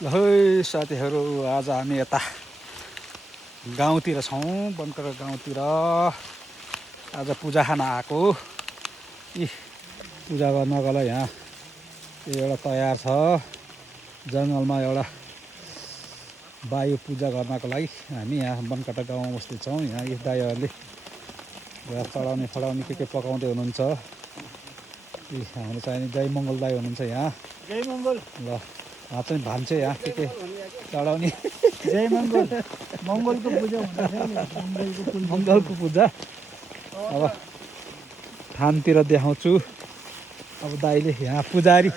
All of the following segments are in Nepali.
ल है साथीहरू, आज हामी यता गाउँतिर छौँ, बनकटा गाउँतिर। आज पूजा खान आएको। यी पूजा गर्नको लागि यहाँ एउटा तयार छ। जङ्गलमा एउटा वायु पूजा गर्नको लागि हामी यहाँ बनकटा गाउँ बस्ती छौँ। यहाँ यी दाइहरूले चढाउने फडाउने के पकाउँदै हुनुहुन्छ। यी हाम्रो चाहिँ जय मङ्गल दाई हुनुहुन्छ यहाँ। जय मङ्गल। ल उहाँ चाहिँ भान्से यहाँ के चढाउने। जय मङ्गल। मङ्गलको पूजा हुँदैछ। मङ्गलको पूजा अब थानतिर देखाउँछु। अब दाइले यहाँ पुजारी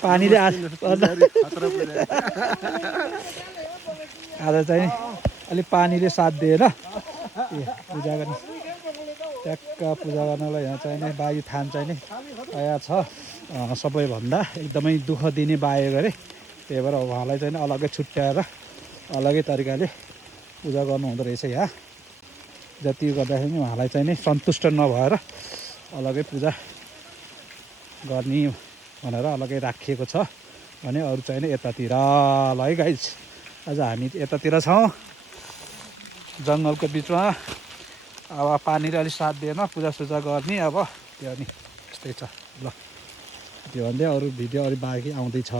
पानीले आज चाहिँ अलिक पानीले साथ दिएन पूजा गर्ने। ट्याक्क पूजा गर्नलाई यहाँ चाहिने वायु थान चाहिने तयार छ। सबैभन्दा एकदमै दुःख दिने बायो गरे, त्यही भएर उहाँलाई चाहिँ अलग्गै छुट्याएर अलग्गै तरिकाले पूजा गर्नुहुँदो रहेछ। यहाँ जति गर्दाखेरि उहाँलाई चाहिँ नि सन्तुष्ट नभएर अलग्गै पूजा गर्ने भनेर अलग्गै राखिएको छ भने अरू चाहिँ यतातिर। ल है गाइज, आज हामी यतातिर छौँ जङ्गलको बिचमा। अब पानीले अलिक साथ दिएन पूजासुजा गर्ने। अब त्यो अनि यस्तै छ। ल त्यो भन्दै अरू भिडियो अलिक बाँकी आउँदैछ।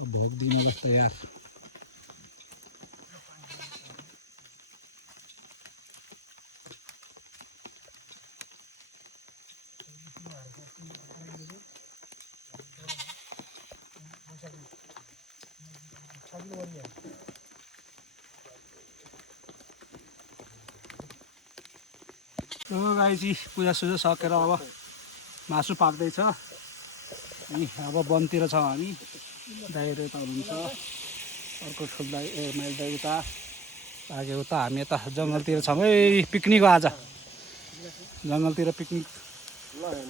भोग दिनु जस्तो यार। गाइजी पूजासुजा सकेर अब मासु पाक्दैछ। अनि अब वनतिर छौँ हामी। दाइहरू यता हुनुहुन्छ, अर्को ठुलो दाइ मैले दाइ उता आगे उता। हामी यता जङ्गलतिर छौँ है पिकनिक हो आज। जङ्गलतिर पिकनिक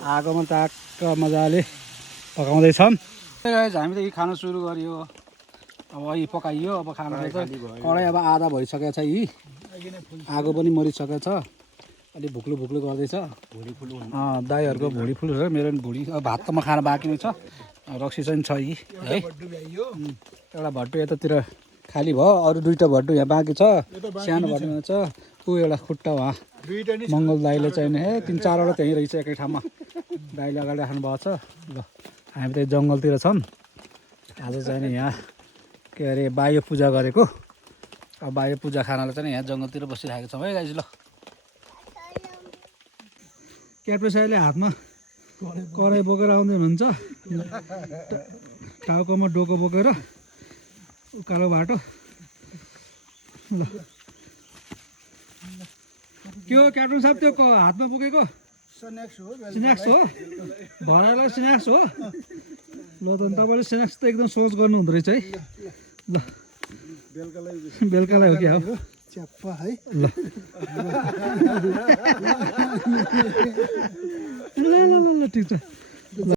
आगोमा ट्याक्क मजाले पकाउँदैछन्। हामी त यी खान सुरु गरियो। अब यी पकाइयो। अब खाना कराई अब आधा भइसकेको छ। यी आगो पनि मरिसकेको छ। अलिक भुक्लु भुक्लु गर्दैछ। दाइहरूको भुँडी फुल र मेरो पनि भुँडी। अब भात त म खाना बाँकी नै छ। रक्सी चाहिँ छ यी है। एउटा भट्टु यतातिर खाली भयो। अरू दुईवटा भट्टु यहाँ बाँकी छ। सानो भट्टुमा छ। ऊ एउटा खुट्टा उहाँ मङ्गल दाइले चाहिँ हे 3-4वटा त्यहीँ रहेछ एकै ठाउँमा। दाइले अगाडि राख्नु भएको छ। ल हामी त जङ्गलतिर छौँ आज चाहिँ नि। यहाँ के अरे वायु पूजा गरेको। अब वायु पूजा खानालाई चाहिँ यहाँ जङ्गलतिर बसिरहेको छौँ है गाइज। ल क्याप्टेसाइले हातमा कराई बोकेर आउँदै हुनुहुन्छ। टाउकोमा डोको बोकेर उकालो बाटो। ल के हो क्याप्टन साहब, त्यो हातमा बोकेको स्न्याक्स हो? भरालाई स्न्याक्स हो? ल त तपाईँले स्न्याक्स त एकदम सोच गर्नु हुँदो रहेछ है। ल बेलुकालाई हो कि अब च्याप्पा है। ल ल ल ल ठिक छ।